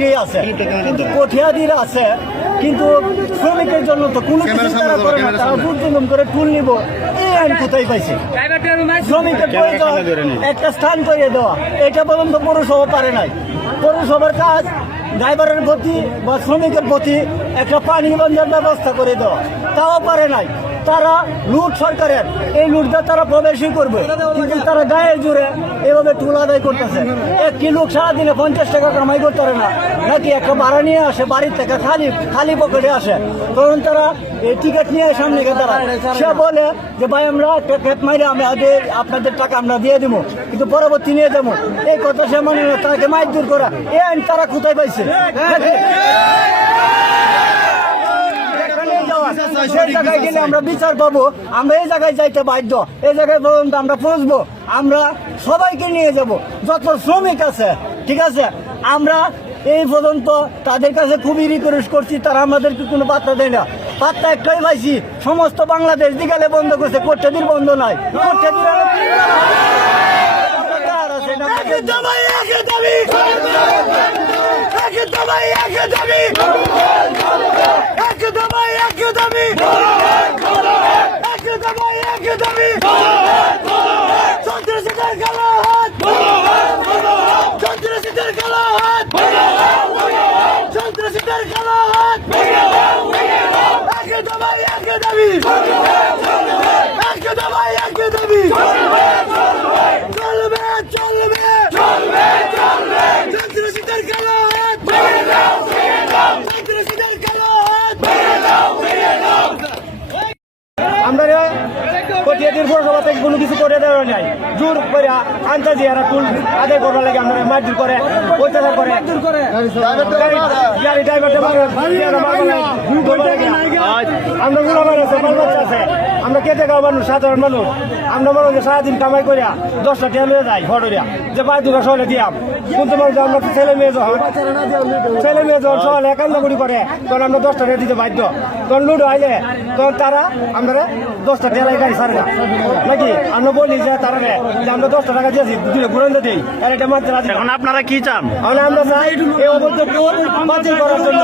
কঠিয়াদিরই আছে, কিন্তু কঠিয়াদির আছে কিন্তু শ্রমিকের জন্য তো কোনো কিছু তারা করে না। তারা দুর্জুলুম করে টুল নিব, এই আইন কোথায় পাইছে? শ্রমিকের প্রয়োজন একটা স্থান করে দেওয়া, এটা পর্যন্ত পৌরসভা পারে নাই। পৌরসভার কাজ ড্রাইভারের প্রতি বা শ্রমিকের প্রতি একটা পানি বন্ধের ব্যবস্থা করে দেওয়া, তাও পারে নাই। তারা লুট সরকারের, এই লুটটা তারা প্রবেশই করবে, কিন্তু তারা গায়ের জোরে এভাবে টুল আদায় করতেছে। একটি লোক সারাদিনে 50 টাকা কামাই করতে পারে না, নাকি একটা ভাড়া নিয়ে আসে বাড়ির থেকে খালি পকেটে আসে, তখন তারা এই টিকিট নিয়ে সামনে গিয়ে দাঁড়ায়। সে বলে যে ভাই আমরা টিকিট মাইরে আপনাদের টাকা আমরা দিয়ে দিব, কিন্তু পরবর্তী নিয়ে যাবো, এই কথা সে মানে না, তাকে মাইর দূর করা। এই আইন তারা কোথায় পাইছে? সেই জায়গায় গেলে আমরা বিচার পাবো, আমরা এই জায়গায় যাইতে বাধ্য, এই জায়গায় পর্যন্ত আমরা পৌঁছবো, আমরা সবাইকে নিয়ে যাব, যত শ্রমিক আছে, ঠিক আছে। আমরা এই পর্যন্ত তাদের কাছে খুবই রিকোয়েস্ট করছি, তারা আমাদেরকে কোনো পাত্তা দেয় না। পাত্তা একটাই পাইছি, সমস্ত বাংলাদেশ দিগালে বন্ধ করছে, কোট্টাদির বন্ধ নাই। আমরা কটিয়াদির পৌরসভা থেকে কোনো কিছু করে দেওয়া নাই, জোর করে আনতে দিয়ে টুল আদায় করবার লাগে আমরা মারধর করে, অত্যাচার করে, গাড়ি ড্রাইভার আমরা গুলো আছে, বাল বাচ্চা আছে, আমরা কেটে খাওয়া মানুষ, সাধারণ মানুষ। আমরা মনে হয় সারাদিন কামাই করিয়া 10টা টিয়া নিয়ে যাই ফটোরিয়া, যে বাই দুটা শহরে দিয়াম, কিন্তু আমরা ছেলে মেয়ে যখন সকালে একান্নগুড়ি করে, তখন আমরা 10টা টিয়া দিতে বাধ্য। তখন লুডো আইলে তখন তারা আমরা 10টা টিয়া গাড়ি ছাড়ে না, নাকি আমরা বলি যে তারা যে আমরা 10টা টাকা দিয়েছি, ঘুরেন দিই, আর এটা মানতে রাজি। এখন আপনারা কি চান? আমরা চাই এই অবৈধ বাতিল করার জন্য।